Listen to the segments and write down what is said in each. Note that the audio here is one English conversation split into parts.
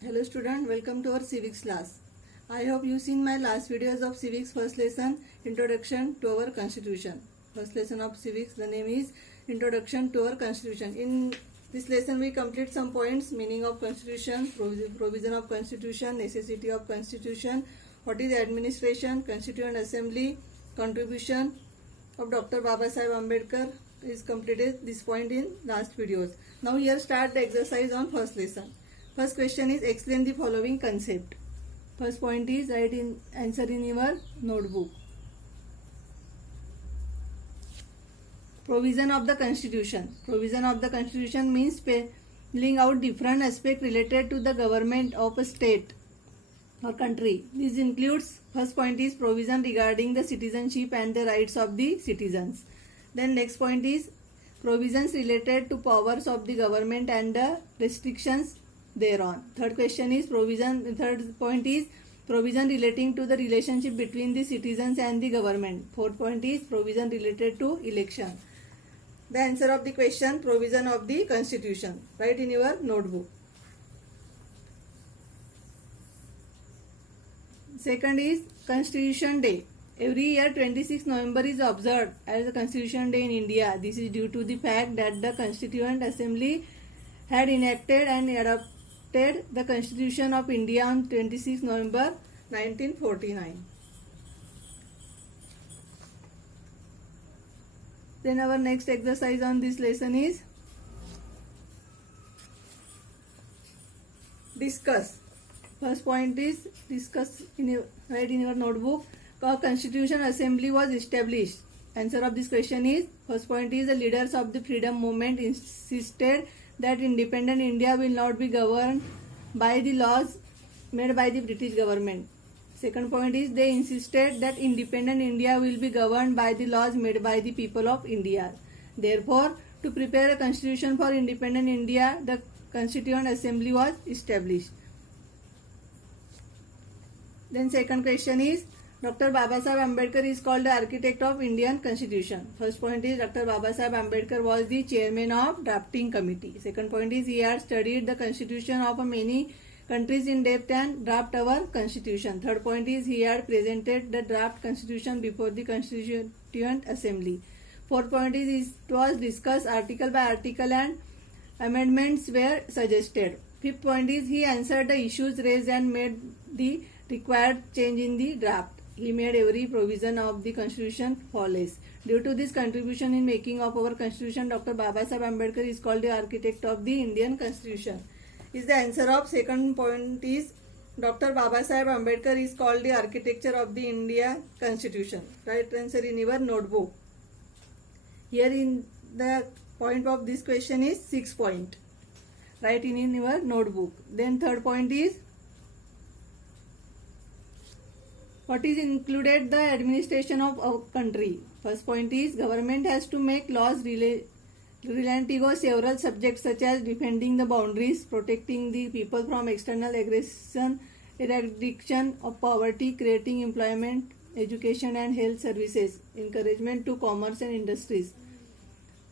Hello student, welcome to our civics class. I hope you seen my last videos of civics first lesson, introduction to our constitution. First lesson of civics, the name is introduction to our constitution. In this lesson we complete some points: meaning of constitution, provision of constitution, necessity of constitution, what is administration, constituent assembly, contribution of Dr. Babasaheb Ambedkar is completed this point in last videos. Now here start the exercise on first lesson. First question is explain the following concept. First point is write in answer in your notebook. Provision of the constitution. Provision of the constitution means spelling out different aspects related to the government of a state or country. This includes, first point is provision regarding the citizenship and the rights of the citizens. Then next point is provisions related to powers of the government and the restrictions thereon. Third question is third point is provision relating to the relationship between the citizens and the government. Fourth point is provision related to election. The answer of the question, provision of the constitution. Write in your notebook. Second is Constitution Day. Every year 26 November is observed as the Constitution Day in India. This is due to the fact that the Constituent Assembly had enacted and adopted the Constitution of India on 26 November 1949. Then our next exercise on this lesson is discuss. First point is discuss write in your notebook. A Constitution Assembly was established. Answer of this question is, first point is the leaders of the freedom movement insisted that independent India will not be governed by the laws made by the British government. Second point is they insisted that independent India will be governed by the laws made by the people of India. Therefore, to prepare a constitution for independent India, the Constituent Assembly was established. Then second question is Dr. Babasaheb Ambedkar is called the architect of Indian Constitution. First point is Dr. Babasaheb Ambedkar was the chairman of drafting committee. Second point is he had studied the constitution of many countries in depth and draft our constitution. Third point is he had presented the draft constitution before the Constituent Assembly. Fourth point is it was discussed article by article and amendments were suggested. Fifth point is he answered the issues raised and made the required change in the draft. He made every provision of the constitution flawless. Due to this contribution in making of our constitution, Dr. Babasaheb Ambedkar is called the architect of the Indian Constitution. Is the answer of second point is Dr. Babasaheb Ambedkar is called the architecture of the India Constitution. Right answer in your notebook. Here in the point of this question is 6 point. Write in your notebook. Then third point is what is included the administration of our country. First point is government has to make laws relating to several subjects such as defending the boundaries, protecting the people from external aggression, eradication of poverty, creating employment, education and health services, encouragement to commerce and industries,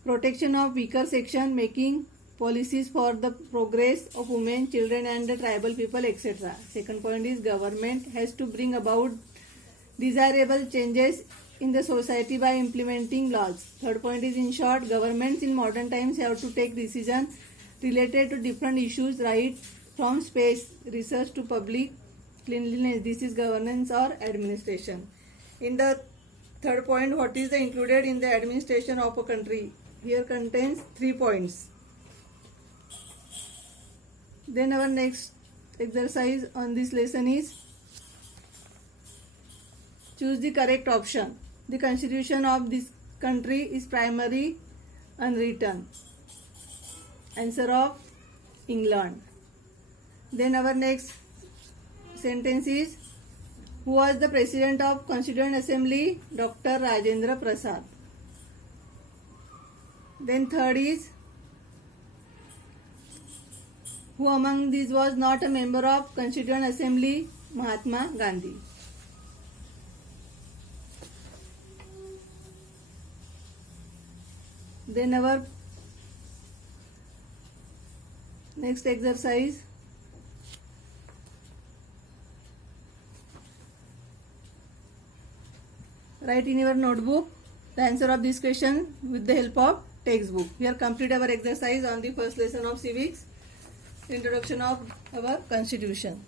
protection of weaker section, making policies for the progress of women, children and the tribal people, etc. Second point is government has to bring about desirable changes in the society by implementing laws. Third point is in short, governments in modern times have to take decisions related to different issues, right from space research to public cleanliness. This is governance or administration. In the third point, what is included in the administration of a country? Here contains 3 points. Then our next exercise on this lesson is choose the correct option. The constitution of this country is primary unwritten. Answer of England. Then our next sentence is who was the president of Constituent Assembly? Dr. Rajendra Prasad. Then third is who among these was not a member of Constituent Assembly? Mahatma Gandhi. Then our next exercise Write in your notebook the answer of this question with the help of textbook. Here complete our exercise on the first lesson of civics, introduction of our constitution.